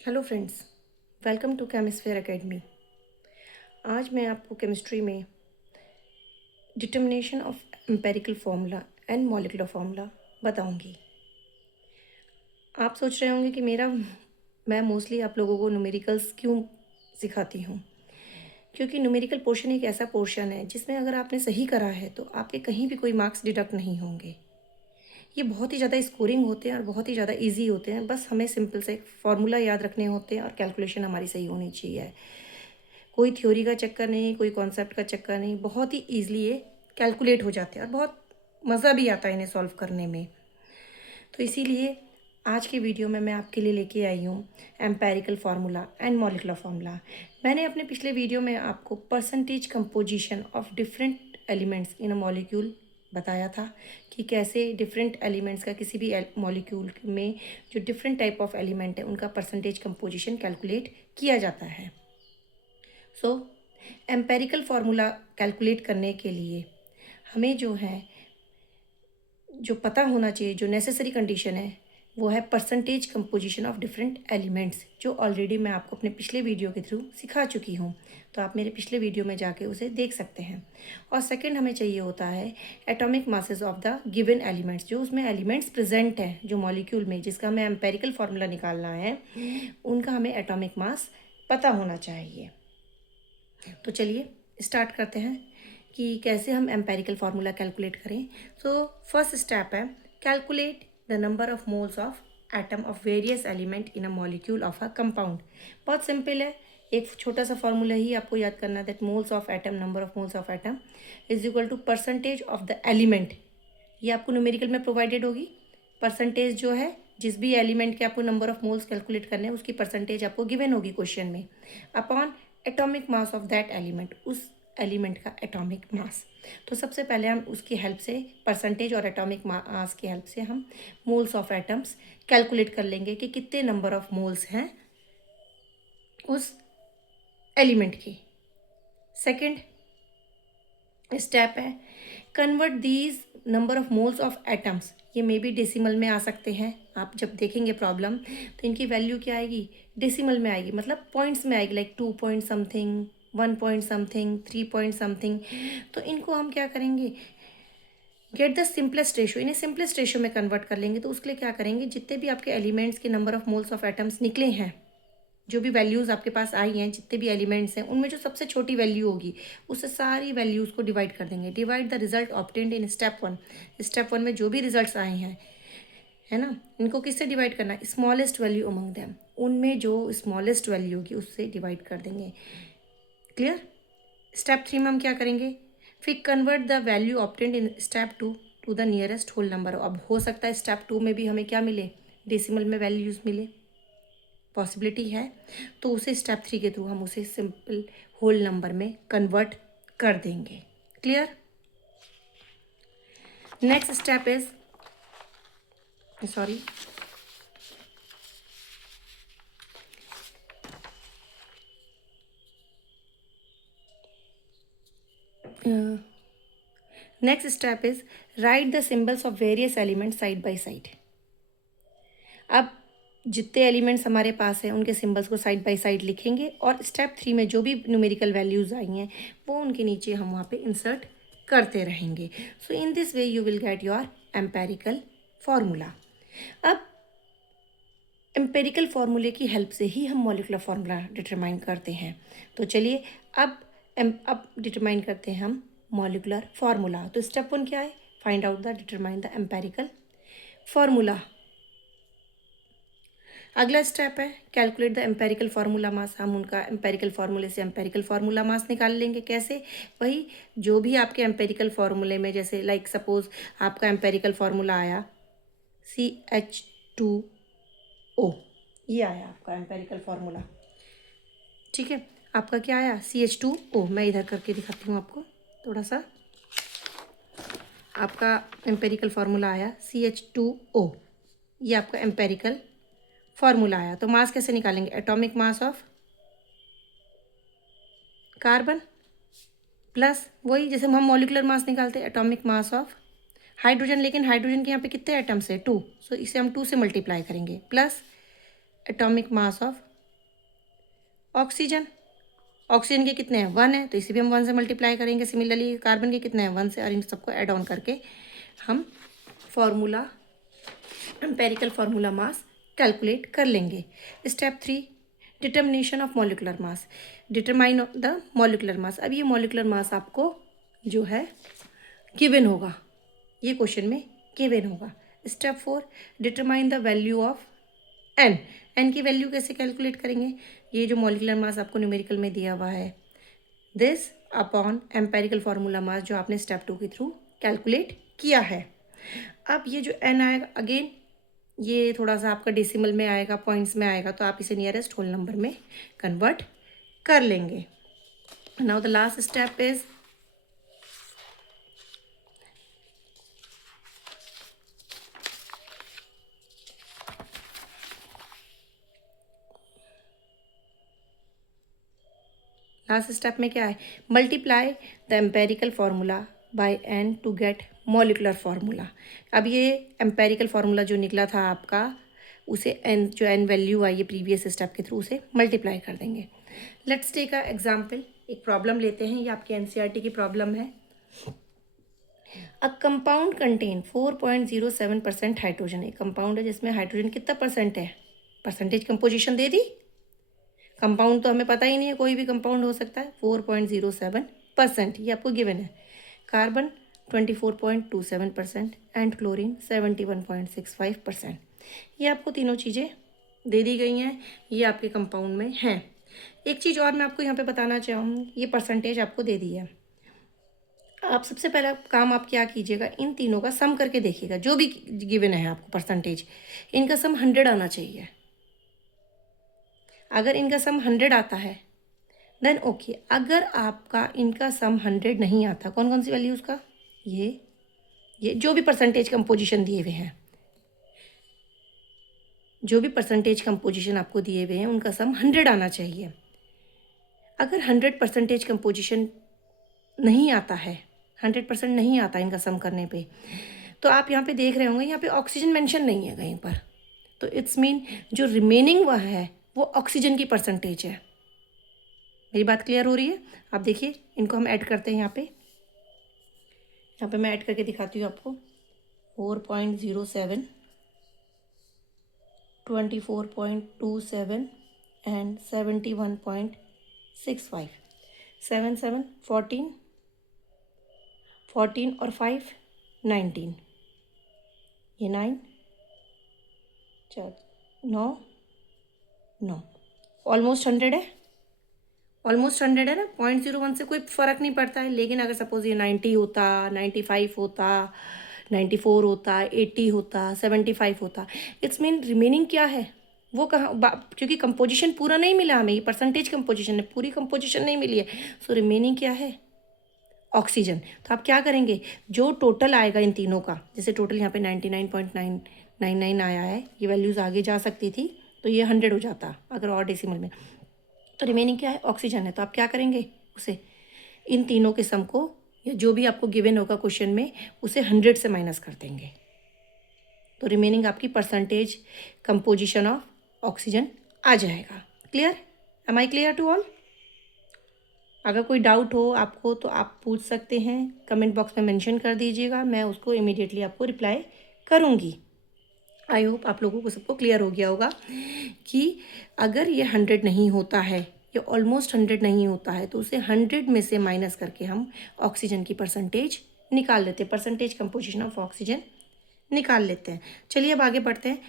Hello friends, welcome to Chemisphere academy. आज मैं आपको केमिस्ट्री में determination of empirical formula and molecular formula बताऊंगी। आप सोच रहे होंगे कि मैं मोस्टली आप लोगों को न्यूमेरिकल्स क्यों सिखाती हूँ। क्योंकि न्यूमेरिकल पोर्शन एक ऐसा पोर्शन है जिसमें अगर आपने सही करा है तो आपके कहीं भी कोई मार्क्स डिडक्ट नहीं होंगे। ये बहुत ही ज़्यादा स्कोरिंग होते हैं और बहुत ही ज़्यादा इजी होते हैं। बस हमें सिंपल से एक फार्मूला याद रखने होते हैं और कैलकुलेशन हमारी सही होनी चाहिए। कोई थ्योरी का चक्कर नहीं, कोई कॉन्सेप्ट का चक्कर नहीं, बहुत ही ईजिली ये कैलकुलेट हो जाते हैं और बहुत मज़ा भी आता है इन्हें सॉल्व करने में। तो इसीलिए आज की वीडियो में मैं आपके लिए लेके आई हूँ empirical formula and molecular formula. मैंने अपने पिछले वीडियो में आपको percentage composition of different elements in a molecule बताया था कि कैसे डिफरेंट एलिमेंट्स का किसी भी मॉलिक्यूल में जो डिफरेंट टाइप ऑफ एलिमेंट है उनका परसेंटेज कंपोजिशन कैलकुलेट किया जाता है। सो एम्पेरिकल फार्मूला कैलकुलेट करने के लिए हमें जो पता होना चाहिए, जो नेसेसरी कंडीशन है, वो है percentage composition of different elements, जो ऑलरेडी मैं आपको अपने पिछले वीडियो के थ्रू सिखा चुकी हूँ। तो आप मेरे पिछले वीडियो में जाके उसे देख सकते हैं। और सेकंड हमें चाहिए होता है atomic masses of the given elements, जो उसमें एलिमेंट्स प्रेजेंट हैं जो मॉलिक्यूल में, जिसका हमें एम्पेरिकल फार्मूला निकालना है, उनका हमें एटॉमिक मास पता होना चाहिए। तो चलिए स्टार्ट करते हैं कि कैसे हम एम्पेरिकल फार्मूला कैलकुलेट करें। सो फर्स्ट स्टेप है calculate the number of moles of atom of various element in a molecule of a compound. बहुत सिंपल है, एक छोटा सा फार्मूला ही आपको याद करना है, that moles of atom, number of moles of atom is equal to percentage of the element. ये आपको न्यूमेरिकल में प्रोवाइडेड होगी। परसेंटेज जो है, जिस भी एलिमेंट के आपको नंबर ऑफ मोल्स कैलकुलेट करने हैं उसकी परसेंटेज आपको गिवन होगी क्वेश्चन में, upon atomic mass of that element, उस एलिमेंट का एटॉमिक मास। तो सबसे पहले हम उसकी हेल्प से, परसेंटेज और एटॉमिक मास की हेल्प से हम मोल्स ऑफ एटम्स कैलकुलेट कर लेंगे कि कितने नंबर ऑफ मोल्स हैं उस एलिमेंट की। सेकंड स्टेप है convert these number of moles of atoms, ये मे बी डेसिमल में आ सकते हैं। आप जब देखेंगे प्रॉब्लम तो इनकी वैल्यू क्या आएगी, डेसिमल में आएगी, मतलब पॉइंट्स में आएगी, like 2 point something, 1 point something, 3 point something. तो इनको हम क्या करेंगे, गेट द सिंपलेस्ट रेशो, इन्हें सिंपलेस्ट रेशो में कन्वर्ट कर लेंगे। तो उसके लिए क्या करेंगे, जितने भी आपके एलिमेंट्स के number of moles of atoms निकले हैं, जो भी वैल्यूज़ आपके पास आई हैं, जितने भी एलिमेंट्स हैं, उनमें जो सबसे छोटी वैल्यू होगी उससे सारी वैल्यूज़ को डिवाइड कर देंगे। Divide the result obtained in step one. Step one में जो भी रिजल्ट्स आए हैं, है ना, इनको किससे डिवाइड करना है, स्मॉलेस्ट वैल्यू अमंग देम, उनमें जो स्मॉलेस्ट वैल्यू होगी उससे डिवाइड कर देंगे। क्लियर। स्टेप थ्री में हम क्या करेंगे, फिर convert the value obtained in step two to the nearest whole number. अब हो सकता है स्टेप टू में भी हमें क्या मिले, डेसिमल में वैल्यूज़ मिले, पॉसिबिलिटी है। तो उसे स्टेप थ्री के थ्रू हम उसे सिंपल होल नंबर में कन्वर्ट कर देंगे। Clear. Next step is, sorry, next step is right the symbols of various elements side by side. अब जितने एलिमेंट्स हमारे पास हैं उनके सिंबल्स को साइड बाय साइड लिखेंगे और स्टेप थ्री में जो भी न्यूमेरिकल वैल्यूज़ आई हैं वो उनके नीचे हम वहाँ पे इंसर्ट करते रहेंगे। So in this way you will get your empirical formula. अब एम्पेरिकल फार्मूले की हेल्प से ही हम मॉलिक्यूलर फार्मूला डिटरमाइन करते हैं। तो चलिए अब डिटरमाइन करते हैं हम मॉलिक्यूलर फार्मूला। तो स्टेप वन क्या है, find out the determine the empirical formula. अगला स्टेप है कैलकुलेट द एम्पेरिकल फार्मूला मास। हम उनका एम्पेरिकल फार्मूले से एम्पेरिकल फार्मूला मास निकाल लेंगे। कैसे, वही जो भी आपके एम्पेरिकल फार्मूले में, जैसे लाइक सपोज आपका एम्पेरिकल फार्मूला आया CH2O, ये आया आपका एम्पेरिकल फार्मूला। ठीक है, आपका क्या आया, CH2O। मैं इधर करके दिखाती हूँ आपको थोड़ा सा। आपका एम्पेरिकल फार्मूला आया CH2O, ये आपका एम्पेरिकल फार्मूला आया। तो मास कैसे निकालेंगे, atomic mass of carbon plus वही जैसे हम मॉलिकुलर मास निकालते हैं, एटॉमिक मास ऑफ हाइड्रोजन। लेकिन हाइड्रोजन के यहाँ पे कितने एटम्स है, 2, सो इसे हम 2 से मल्टीप्लाई करेंगे, plus atomic mass of oxygen, oxygen के कितने हैं 1 है, तो इसे भी हम 1 से मल्टीप्लाई करेंगे। सिमिलरली कार्बन के कितने हैं 1 से, और इन सबको ऐड ऑन करके हम formula empirical formula mass calculate कर लेंगे। Step 3, determination of molecular mass, determine the molecular mass. अब ये मॉलिकुलर मास आपको जो है गिवन होगा, ये क्वेश्चन में गिवन होगा। Step 4, determine the value of n. N की वैल्यू कैसे कैलकुलेट करेंगे, ये जो मॉलिकुलर मास आपको न्यूमेरिकल में दिया हुआ है, दिस अपॉन एम्पेरिकल फार्मूला मास जो आपने स्टेप 2 के थ्रू कैलकुलेट किया है। अब ये जो एन आएगा, अगेन ये थोड़ा सा आपका डेसिमल में आएगा, पॉइंट्स में आएगा, तो आप इसे नियरेस्ट होल नंबर में कन्वर्ट कर लेंगे। Now the last step is last step में क्या है, multiply the empirical formula by n to get molecular formula. अब ये एम्पेरिकल फार्मूला जो निकला था आपका, उसे एन जो एन वैल्यू आई है प्रीवियस स्टेप के थ्रू, उसे मल्टीप्लाई कर देंगे। लेट्स टेक अ एग्जाम्पल, एक प्रॉब्लम लेते हैं, ये आपके एनसीईआरटी की प्रॉब्लम है। A compound contain 4.07% hydrogen. एक कंपाउंड है जिसमें हाइड्रोजन कितना परसेंट है, परसेंटेज कंपोजिशन दे दी। कंपाउंड तो हमें पता ही नहीं है, कोई भी कंपाउंड हो सकता है। 4.07% ये आपको गिवन है। Carbon 24.27% and chlorine 71.65%। ये आपको तीनों चीज़ें दे दी गई हैं, ये आपके कंपाउंड में हैं। एक चीज़ और मैं आपको यहाँ पे बताना चाहूँगी, ये परसेंटेज आपको दे दी है। आप सबसे पहला काम आप क्या कीजिएगा, इन तीनों का सम करके देखिएगा, जो भी गिवन है आपको परसेंटेज, इनका सम 100 आना चाहिए। अगर इनका सम 100 आता है देन ओके। अगर आपका इनका सम 100 नहीं आता, कौन कौन सी वैल्यूज़ का, ये जो भी परसेंटेज कंपोजिशन दिए हुए हैं, जो भी परसेंटेज कंपोजिशन आपको दिए हुए हैं, उनका सम 100 आना चाहिए। अगर 100% कंपोजिशन नहीं आता है, 100% नहीं आता इनका सम करने पे, तो आप यहाँ पे देख रहे होंगे, यहाँ पे ऑक्सीजन मेंशन नहीं है कहीं पर, तो इट्स मीन जो रिमेनिंग वह है वो ऑक्सीजन की परसेंटेज है। मेरी बात क्लियर हो रही है। आप देखिए, इनको हम ऐड करते हैं यहाँ पे मैं ऐड करके दिखाती हूँ आपको। 4.07, 24.27 एंड 71.65, 7 7 14, 14 और 5 19, ये 9 9 9, ऑलमोस्ट 100 है, ऑलमोस्ट 100 है ना। 0.01 से कोई फ़र्क नहीं पड़ता है। लेकिन अगर सपोज़ ये 90 होता, 95 होता, 94 होता, 80 होता, 75 होता, इट्स मीन रिमेनिंग क्या है वो कहाँ, क्योंकि कंपोजिशन पूरा नहीं मिला हमें, ये परसेंटेज कंपोजिशन है, पूरी कंपोजिशन नहीं मिली है, सो रिमेनिंग क्या है, ऑक्सीजन। तो आप क्या करेंगे, जो टोटल आएगा इन तीनों का, जैसे टोटल यहाँ पे 99.999 आया है, ये वैल्यूज़ आगे जा सकती थी, तो ये 100 हो जाता अगर और डेसिमल में। तो रिमेनिंग क्या है, ऑक्सीजन है। तो आप क्या करेंगे, उसे इन तीनों के सम को, या जो भी आपको गिवन होगा क्वेश्चन में, उसे 100 से माइनस कर देंगे, तो रिमेनिंग आपकी परसेंटेज कंपोजिशन ऑफ ऑक्सीजन आ जाएगा। Clear, am I clear to all? अगर कोई डाउट हो आपको तो आप पूछ सकते हैं, कमेंट बॉक्स में मेंशन कर दीजिएगा, मैं उसको इमीडिएटली आपको रिप्लाई करूँगी। आई होप आप लोगों को सबको क्लियर हो गया होगा कि अगर ये 100 नहीं होता है, ये ऑलमोस्ट 100 नहीं होता है, तो उसे 100 में से माइनस करके हम ऑक्सीजन की परसेंटेज निकाल लेते हैं, परसेंटेज कंपोजिशन ऑफ ऑक्सीजन निकाल लेते हैं। चलिए अब आगे बढ़ते हैं।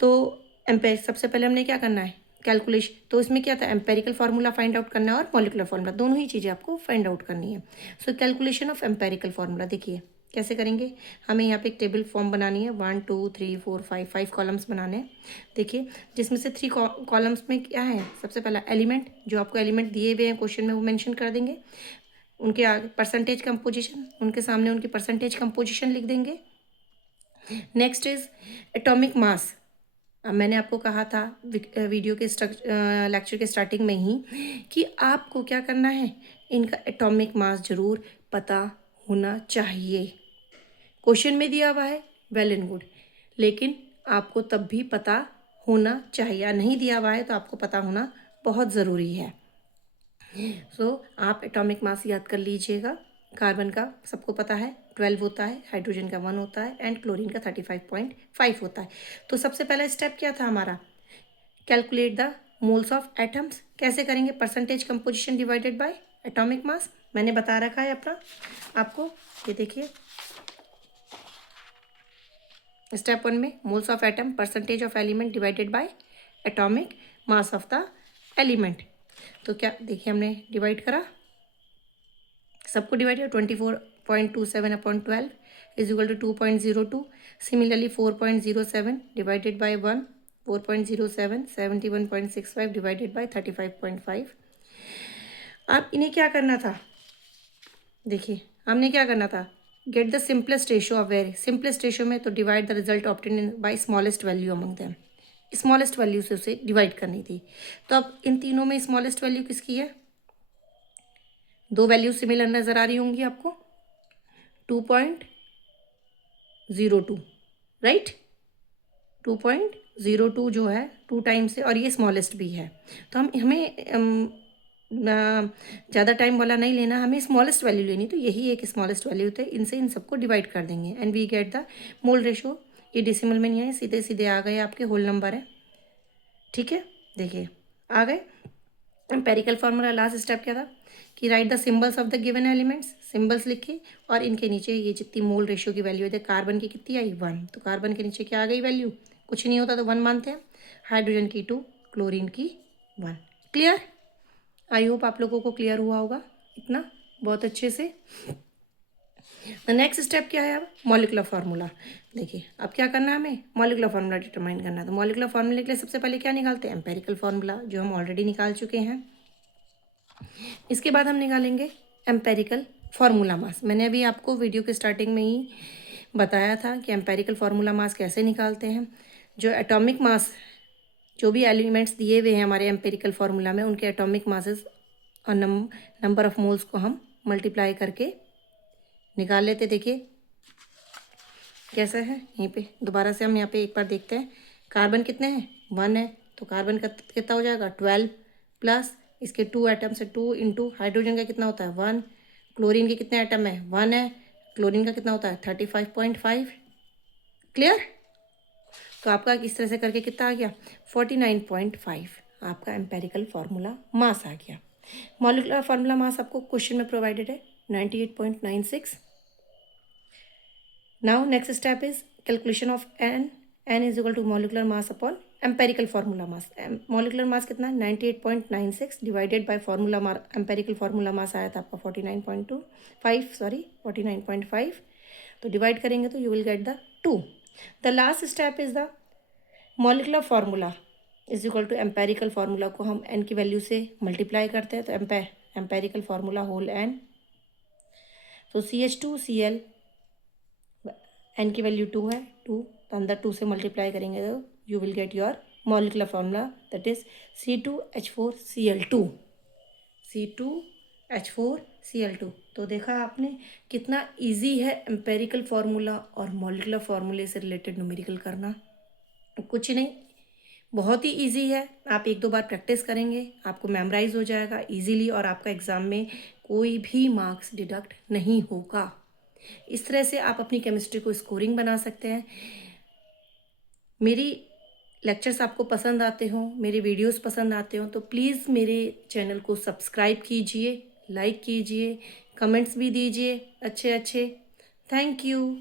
तो सबसे पहले हमने क्या करना है, कैलकुलेशन। तो इसमें क्या था, एम्पेरिकल फार्मूला फाइंड आउट करना है और मॉलिकुलर फार्मूला, दोनों ही चीज़ें आपको फाइंड आउट करनी है। So calculation of empirical formula देखिए कैसे करेंगे। हमें यहाँ पे एक टेबल फॉर्म बनानी है, 1 2 3 4 5 कॉलम्स बनाने हैं। देखिए, जिसमें से 3 कॉलम्स में क्या है, सबसे पहला एलिमेंट, जो आपको एलिमेंट दिए हुए हैं क्वेश्चन में वो मेंशन कर देंगे, उनके आगे परसेंटेज कंपोजिशन, उनके सामने उनकी परसेंटेज कंपोजिशन लिख देंगे। Next is atomic mass. अब मैंने आपको कहा था वीडियो के लेक्चर के स्टार्टिंग में ही कि आपको क्या करना है, इनका एटॉमिक मास जरूर पता होना चाहिए। क्वेश्चन में दिया हुआ है, वेल एंड गुड, लेकिन आपको तब भी पता होना चाहिए, या नहीं दिया हुआ है तो आपको पता होना बहुत ज़रूरी है। आप एटॉमिक मास याद कर लीजिएगा। कार्बन का सबको पता है 12 होता है, हाइड्रोजन का 1 होता है एंड क्लोरीन का 35.5 होता है। तो सबसे पहला स्टेप क्या था हमारा? Calculate the moles of atoms. कैसे करेंगे? Percentage composition divided by atomic mass. मैंने बता रखा है अपना आपको, ये देखिए स्टेप 1 में moles of atom percentage of element divided by atomic mass of the element. तो क्या देखिए हमने डिवाइड करा, सबको डिवाइड किया। 24.27 upon 12 is equal to 2.02। Similarly 4.07 divided by 1, 4.07, 71.65 divided by 35.5। अब इन्हें क्या करना था? देखिए हमने क्या करना था, get the simplest ratio of very simplest ratio में, तो divide the result obtain bye smallest value among them. Smallest value से उसे डिवाइड करनी थी। तो अब इन तीनों में स्मॉलेस्ट वैल्यू किसकी है? दो वैल्यू सिमिलर नजर आ रही होंगी आपको, 2.02 राइट। 2.02 जो है 2 टाइम्स है और ये स्मॉलेस्ट भी है। तो हमें ज़्यादा टाइम वाला नहीं लेना, हमें स्मॉलेस्ट वैल्यू लेनी। तो यही एक स्मॉलेस्ट वैल्यू थे, इनसे इन सबको डिवाइड कर देंगे and we get the mole ratio. ये डेसिमल में नहीं है, सीधे सीधे आ गए, आपके होल नंबर है। ठीक है, देखिए आ गए। एम्पेरिकल फार्मूला लास्ट स्टेप क्या था कि right the symbols of the given elements. Symbols लिखे और इनके नीचे ये जितनी मोल रेशियो की वैल्यू है, कार्बन की कितनी आई 1, तो कार्बन के नीचे क्या आ गई वैल्यू? कुछ नहीं होता तो 1 मानते हैं। हाइड्रोजन की 2, क्लोरीन की 1। क्लियर? आई होप आप लोगों को क्लियर हुआ होगा इतना बहुत अच्छे से। नेक्स्ट स्टेप क्या है? अब मॉलिक्यूलर फार्मूला। देखिए अब क्या करना है, हमें मॉलिक्यूलर फार्मूला डिटरमाइन करना है। तो मॉलिक्यूलर फार्मूले के लिए सबसे पहले क्या निकालते हैं? एम्पेरिकल फार्मूला, जो हम ऑलरेडी निकाल चुके हैं। इसके बाद हम निकालेंगे एम्पेरिकल फार्मूला मास। मैंने अभी आपको वीडियो के स्टार्टिंग में ही बताया था कि एम्पेरिकल फार्मूला मास कैसे निकालते हैं। जो एटॉमिक मास, जो भी एलिमेंट्स दिए हुए हैं हमारे एम्पेरिकल फार्मूला में, उनके एटॉमिक मासेस और नंबर ऑफ मोल्स को हम मल्टीप्लाई करके निकाल लेते। देखिए कैसा है, यहीं पे दोबारा से हम यहाँ पे एक बार देखते हैं। कार्बन कितने हैं? 1 है, तो कार्बन का कितना हो जाएगा? 12 प्लस इसके 2 एटम से 2 इंटू हाइड्रोजन का कितना होता है? 1। क्लोरीन के कितने एटम है? 1 है, क्लोरीन का कितना होता है? 35.5। क्लियर? तो आपका इस तरह से करके कितना आ गया? 49.5 आपका एम्पेरिकल फार्मूला मास आ गया। मॉलिक्यूलर फार्मूला मास आपको क्वेश्चन में प्रोवाइडेड है 98.96। Now next step is calculation of n. N is equal to molecular mass upon empirical formula mass. Molecular mass कितना है? 98.96 divided by formula mass. Empirical formula mass आया था आपका 49.5। तो divide करेंगे तो you will get the 2। The last step is the molecular formula is equal to empirical formula को हम एन की वैल्यू से मल्टीप्लाई करते हैं। तो एम्पेरिकल फार्मूला होल एन, तो CH2Cl, एन की वैल्यू 2 है, 2 तो अंदर 2 से मल्टीप्लाई करेंगे तो you will get your molecular formula, that is C2H4Cl2। C2H4Cl2। तो देखा आपने कितना इजी है एम्पेरिकल फार्मूला और मॉलिक्यूलर फार्मूले से रिलेटेड न्यूमेरिकल करना। कुछ नहीं, बहुत ही इजी है। आप 1-2 बार प्रैक्टिस करेंगे, आपको मेमोराइज हो जाएगा इजीली और आपका एग्ज़ाम में कोई भी मार्क्स डिडक्ट नहीं होगा। इस तरह से आप अपनी केमिस्ट्री को स्कोरिंग बना सकते हैं। मेरी लेक्चर्स आपको पसंद आते हों, मेरे वीडियोस पसंद आते हों, तो प्लीज़ मेरे चैनल को सब्सक्राइब कीजिए, लाइक कीजिए, कमेंट्स भी दीजिए अच्छे अच्छे। Thank you.